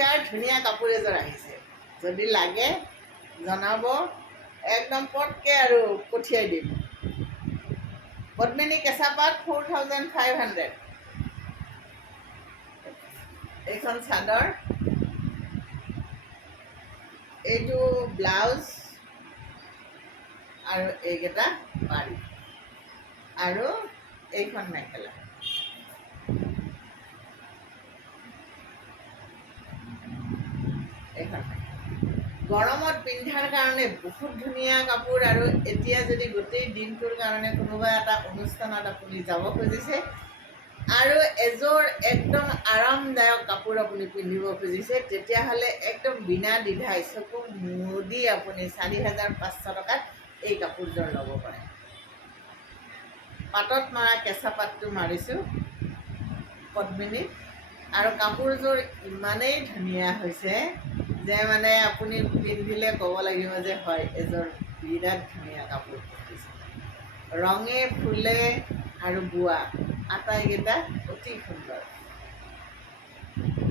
পৰিষ্কাৰ ধুনীয়া কাপোৰ এযোৰ আহিছে। যদি লাগে জনাব, একদম পটকৈ আৰু পঠিয়াই দিম। পদ্মিনী কেঁচা পাট 4500। এইখন চাদৰ, এইটো ব্লাউজ আৰু এইকেইটা পাৰি, আৰু এইখন মেখেলা। এইখন গৰমত পিন্ধাৰ কাৰণে বহুত ধুনীয়া কাপোৰ। আৰু এতিয়া যদি গোটেই দিনটোৰ কাৰণে কোনোবা এটা অনুষ্ঠানত আপুনি যাব খুজিছে আৰু এযোৰ একদম আৰামদায়ক কাপোৰ আপুনি পিন্ধিব খুজিছে, তেতিয়াহ'লে একদম বিনা দ্বিধাই চকু মুদি আপুনি 4500 টকাত এই কাপোৰযোৰ ল'ব পাৰে। পাতত মৰা কেঁচা পাতটো মাৰিছোঁ পদ্মিনীত, আৰু কাপোৰযোৰ ইমানেই ধুনীয়া হৈছে যে মানে আপুনি পিন্ধিলে ক'ব লাগিব যে হয় এযোৰ বিৰাট ধুনীয়া কাপোৰ পিন্ধিছে। ৰঙে ফুলে আৰু বোৱা আটাইকেইটা অতি সুন্দৰ।